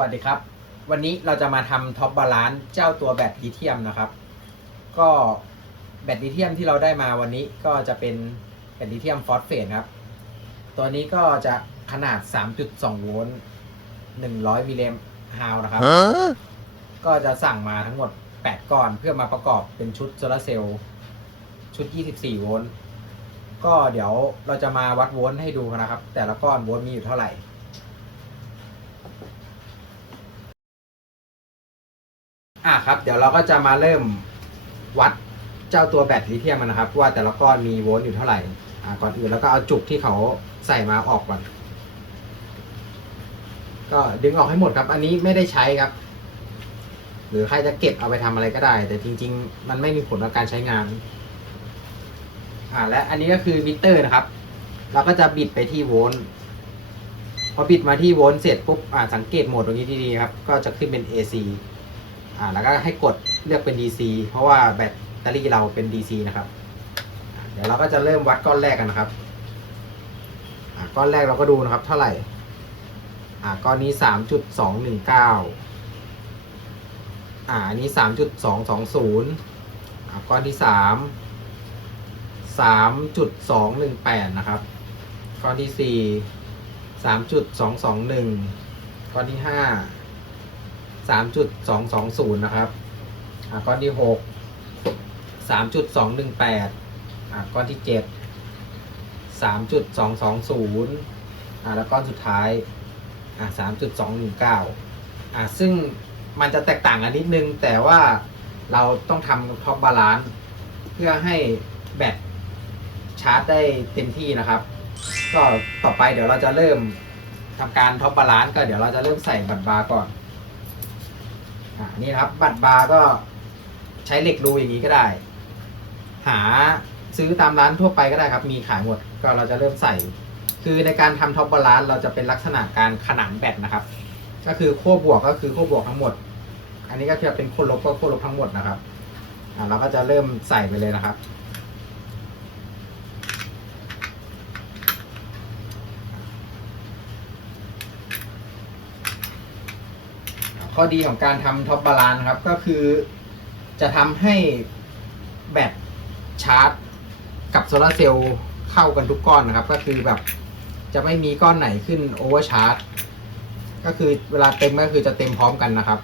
วัสดีครับ วันนี้เราจะมาทำท็อปบาลานซ์เจ้าตัวแบตลิเธียมนะครับ ก็แบตลิเธียมที่เราได้มาวันนี้ก็จะเป็นแบตลิเธียมฟอสเฟตครับ ตัวนี้ก็จะขนาด 3.2 โวลต์ 100มิลลิแอมป์ฮาวนะครับ ก็จะสั่งมาทั้งหมด 8 ก้อนเพื่อมาประกอบเป็นชุดโซลาร์เซลล์ชุด 24 โวลต์ ก็เดี๋ยวเราจะมาวัดโวลต์ให้ดูนะครับ แต่ละก้อนโวลต์มีอยู่เท่าไหร่ อะครับ เดี๋ยวเราก็จะมาเริ่มวัดเจ้าตัวแบตลิเธียมมันนะครับ ว่าแต่ละก้อนมีโวลต์อยู่เท่าไหร่อะก่อนอื่นแล้วก็เอาจุกที่เขาใส่มาออกก่อน ก็ดึงออกให้หมดครับ อันนี้ไม่ได้ใช้ครับ หรือใครจะเก็บเอาไปทำอะไรก็ได้ แต่จริง ๆ มันไม่มีผลต่อการใช้งานอ่าและอันนี้ก็คือมิเตอร์นะครับ เราก็จะบิดไปที่โวลต์พอบิดมาที่โวลต์เสร็จปุ๊บอ่าสังเกตโหมดตรงนี้ดีๆครับ ก็จะขึ้นเป็น AC อ่าแล้วก็ให้กดเลือกเป็น DC เพราะว่าแบตเตอรี่เราเป็น DC นะครับ เดี๋ยวเราก็จะเริ่มวัดก้อนแรกกันนะครับอ่าก้อนแรกเราก็ดูนะครับ เท่าไหร่อ่าก้อนนี้สามจุดสองหนึ่งเก้าอ่าอันนี้สามจุดสองสองศูนย์อ่าก้อนที่สามสามจุดสองหนึ่งแปดนะครับ ก้อนที่สี่สามจุดสองสองหนึ่งก้อนที่ห้า สามจุดสองสองศูนย์นะครับอ่าก้อนที่หกสามจุดสองหนึ่งแปดอ่าก้อนที่เจ็ดสามจุดสองสองศูนย์อ่าแล้วก้อนสุดท้ายอ่าสามจุดสองหนึ่งเก้าอ่าซึ่งมันจะแตกต่างกันนิดนึง แต่ว่าเราต้องทำท็อปบาลานซ์เพื่อให้แบตชาร์จได้เต็มที่นะครับ ก็ต่อไปเดี๋ยวเราจะเริ่มทำการท็อปบาลานซ์ก็เดี๋ยวเราจะเริ่มใส่บัตรบาร์ก่อน อ่านี่นะครับ บัตรบาร์ก็ใช้เหล็กรูอย่างนี้ก็ได้ หาซื้อตามร้านทั่วไปก็ได้ครับ มีขายหมดก็เราจะเริ่มใส่ คือในการทำท็อปบาลานซ์เราจะเป็นลักษณะการขนานแบตนะครับ ก็คือขั้วบวกก็คือขั้วบวกทั้งหมด อันนี้ก็จะเป็นขั้วลบก็ขั้วลบทั้งหมดนะครับอ่าเราก็จะเริ่มใส่ไปเลยนะครับ ข้อดีของการทำท็อปบาลานครับ ก็คือจะทำให้แบตชาร์จ กับโซลาเซลล์เข้ากันทุกก้อนนะครับ ก็คือแบบจะไม่มีก้อนไหนขึ้นโอเวอร์ชาร์จก็คือเวลาเต็มก็คือจะเต็มพร้อมกันนะครับ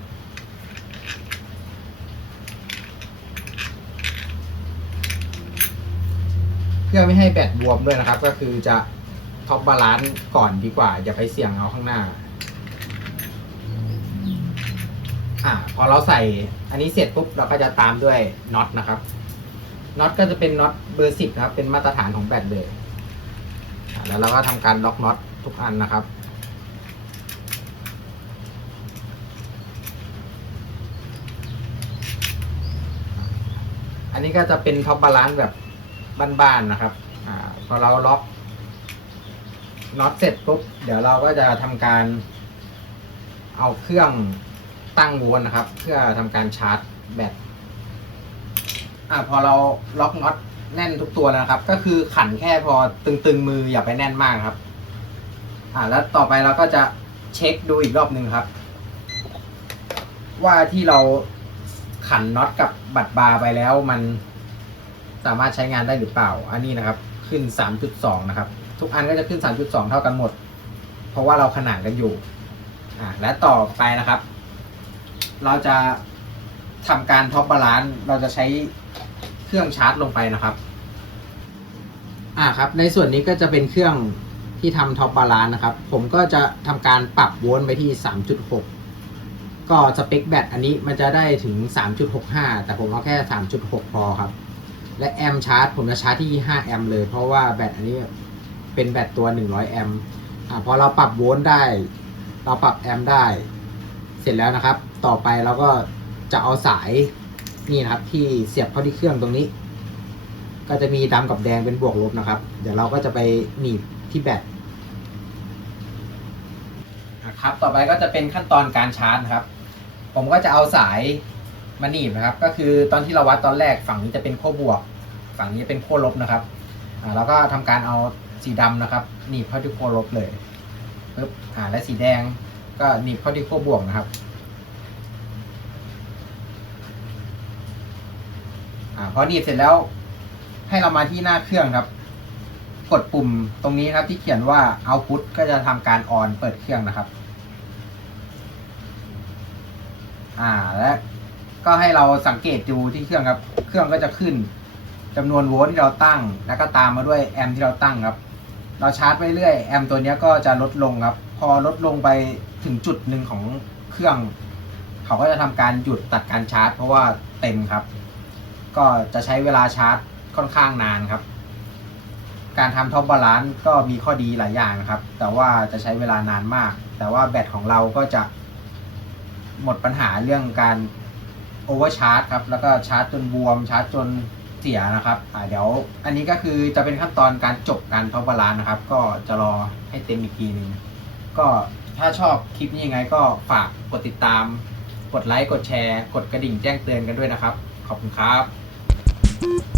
เพื่อไม่ให้แบตบวมด้วยนะครับ ก็คือจะท็อปบาลานซ์ก่อนดีกว่า อย่าไปเสี่ยงเอาข้างหน้า อ่าพอเราใส่อันนี้เสร็จปุ๊บเราก็จะตามด้วยน็อตนะครับน็อตก็จะเป็นน็อตเบอร์สิบนะครับ เป็นมาตรฐานของแบตเลยแล้วเราก็ทำการล็อกน็อตทุกอันนะครับ อันนี้ก็จะเป็นท็อปบาลานซ์แบบบ้านๆนะครับอพอเราล็อกน็อตเสร็จปุ๊บ เดี๋ยวเราก็จะทำการเอาเครื่อง ตั้งโวนนะครับ เพื่อทำการชาร์จแบตอ่าพอเราล็อกน็อตแน่นทุกตัวแล้วนะครับ ก็คือขันแค่พอตึงๆมืออย่าไปแน่นมากครับ อ่าแล้วต่อไปเราก็จะเช็คดูอีกรอบหนึ่งครับ ว่าที่เราขันน็อตกับบัตรบาร์ไปแล้วมันสามารถใช้งานได้หรือเปล่า อันนี้นะครับ ขึ้น 3.2 นะครับ ทุกอันก็จะขึ้น 3.2 เท่ากันหมด เพราะว่าเราขนานกันอยู่ อ่าและต่อไปนะครับ เราจะทำการท็อปบาลานซ์เราจะใช้เครื่องชาร์จลงไปนะครับ อ่าครับ ในส่วนนี้ก็จะเป็นเครื่องที่ทำท็อปบาลานซ์นะครับ ผมก็จะทำการปรับโวลต์ไปที่ 3.6 ก็สเปคแบตอันนี้มันจะได้ถึง 3.65 แต่ผมเอาแค่ 3.6 พอครับ และแอมป์ชาร์จ ผมจะชาร์จที่ 5 แอมป์เลย เพราะว่าแบตอันนี้เป็นแบตตัว 100 แอมป์อ่าพอเราปรับโวลต์ได้ เราปรับแอมป์ได้ เสร็จแล้วนะครับ ต่อไปเราก็จะเอาสายนี่นะครับ ที่เสียบเข้าที่เครื่องตรงนี้ ก็จะมีดำกับแดงเป็นบวกลบนะครับ เดี๋ยวเราก็จะไปหนีบที่แบตนะครับ ต่อไปก็จะเป็นขั้นตอนการชาร์จนะครับ ผมก็จะเอาสายมาหนีบนะครับ ก็คือตอนที่เราวัดตอนแรกฝั่งนี้จะเป็นขั้วบวก ฝั่งนี้เป็นขั้วลบนะครับอ่าแล้วก็ทำการเอาสีดำนะครับหนีบเข้าที่ขั้วลบเลยปึ๊บอ่าและสีแดง ก็หนีบเข้าที่ขั้วบวกนะครับอ่าพอหนีบเสร็จแล้ว ให้เรามาที่หน้าเครื่องครับ กดปุ่มตรงนี้ครับที่เขียนว่า output ก็จะทำการออนเปิดเครื่องนะครับ อ่าและก็ให้เราสังเกตดูที่เครื่องครับ เครื่องก็จะขึ้นจำนวนโวลต์ที่เราตั้ง แล้วก็ตามมาด้วยแอมป์ที่เราตั้งครับ เราชาร์จไปเรื่อยแอมตัวนี้ก็จะลดลงครับ พอลดลงไปถึงจุดหนึ่งของเครื่อง เขาก็จะทำการหยุดตัดการชาร์จ เพราะว่าเต็มครับ ก็จะใช้เวลาชาร์จค่อนข้างนานครับ การทำท็อปบาลานซ์ก็มีข้อดีหลายอย่างนะครับ แต่ว่าจะใช้เวลานานมาก แต่ว่าแบตของเราก็จะหมดปัญหาเรื่องการโอเวอร์ชาร์จครับ แล้วก็ชาร์จจนบวมชาร์จจน เสียนะครับอ่าเดี๋ยวอันนี้ก็คือจะเป็นขั้นตอนการจบการท็อปบาลานนะครับ ก็จะรอให้เต็มอีกทีหนึงก็ถ้าชอบคลิปนี้ยังไงก็ฝากกดติดตาม กดไลค์กดแชร์ กดกระดิ่งแจ้งเตือนกันด้วยนะครับ ขอบคุณครับ